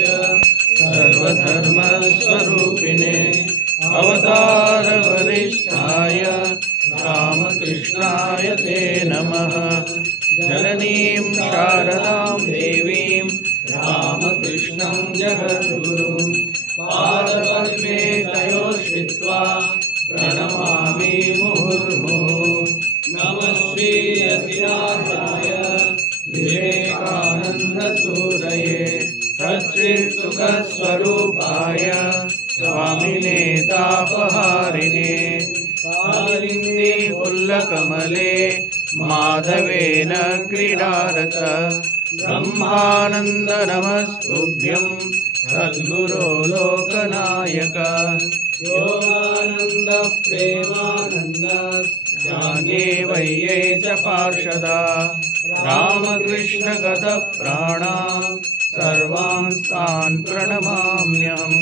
सर्वधर्मस्वरूपिणे अवतार वरिष्ठाय रामकृष्णाय ते नमः। जननीं शारदां देवीं रामकृष्णं जगद्गुरुं पादपद्मे तयोः श्रित्वा प्रणमामि मुहुर्मुहुः। नमः श्री यतिराजाय विवेकानन्दसूरये सच्चित्सुखस्वरूपाय स्वामिने तापहारिणे कालिन्दे पुल्लकमले माधवेन क्रीडारत ब्रह्मानन्द नमस्तुभ्यं सद्गुरो लोकनायक। योगानन्द प्रेमानन्द ज्ञाने वैये च पार्षदा रामकृष्ण गतप्राणा सर्वांस्तान् प्रणमाम्यहम्।